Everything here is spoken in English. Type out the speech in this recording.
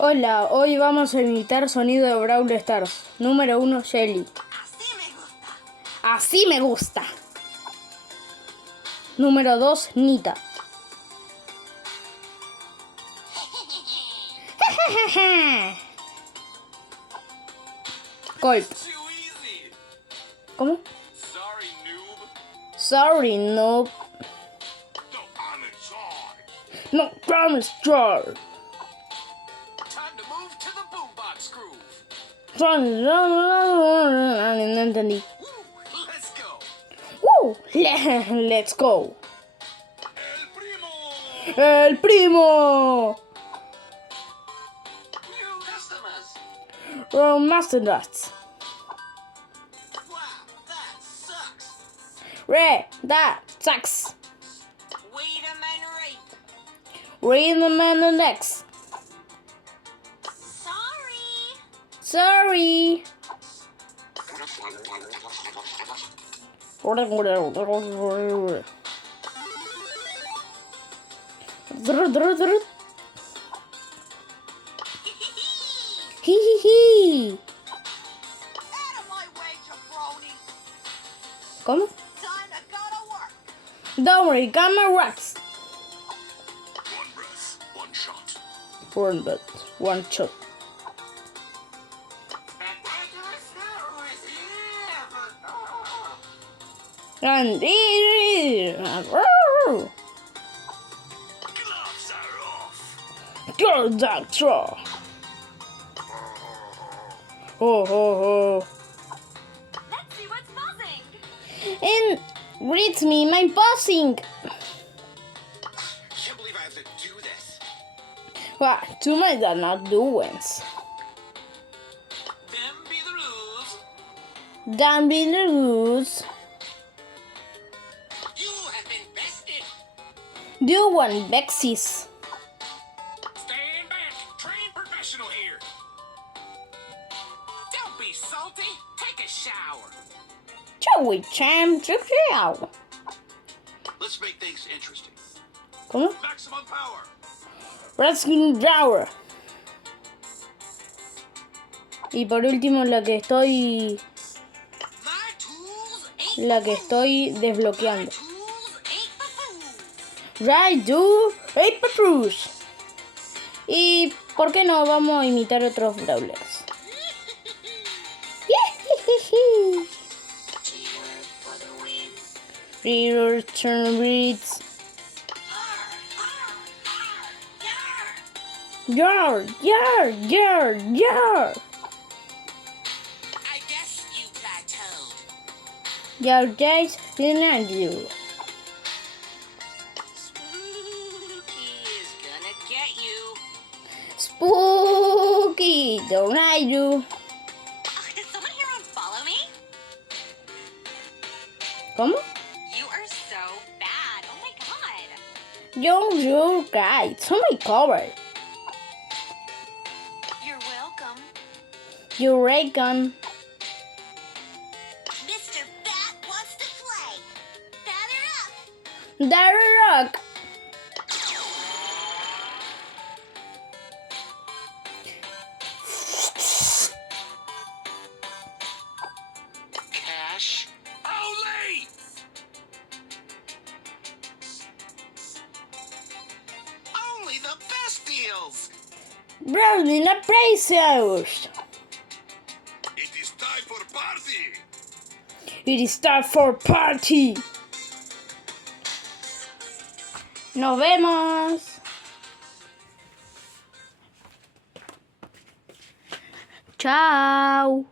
Hola, hoy vamos a imitar sonido de Brawl Stars. Número 1, Shelly. Así me gusta. Así me gusta. Número 2, Nita. Colt. ¿Cómo? Sorry, noob. No, I'm sure. Time to move to the boombox groove. No entendí. Let's go. Let's go. El primo. El primo. New customers. Master Dots. Wow, that sucks. That sucks. Wait a minute. Read the man the next. Sorry. Sorry. Hihihi. Out of my way, jabroni. ¿Cómo? Time to go to work. Don't worry, got my rocks. One breath, one shot. One bet, one shot. And Gloves are off. go doctor. Ho ho ho. Let's see what's buzzing. And reads me my bossing. Can't believe I have to do this. What? Two men are not doings. Them be the rules. Don't be the rules. You have been bested. Do one Bexis. Stand back. Trained professional here. Don't be salty. Take a shower. Shall we champ to out? Let's make things interesting. ¿Cómo? Maximum power. Rescue Drawer. Y por último la que estoy My tools ain't desbloqueando. tools ain't for fools. Right, do hey Patrus. Y ¿por qué no vamos a imitar otros brawlers? Teamwork for the win. Return reads. Yar. Yar. I guess you plateaued. Your days denied you. Spooky is gonna get you. Spooky, don't I do? Did someone here unfollow me? ¿Cómo? You are so bad. Oh my god. You're right. So my cover. You're welcome. You reckon. Mr. Bat wants to play. Batter up. The rock. Cash. Olay! Only the best deals. Brawling appraisals. It is time for party. It is time for party. Nos vemos. Chao.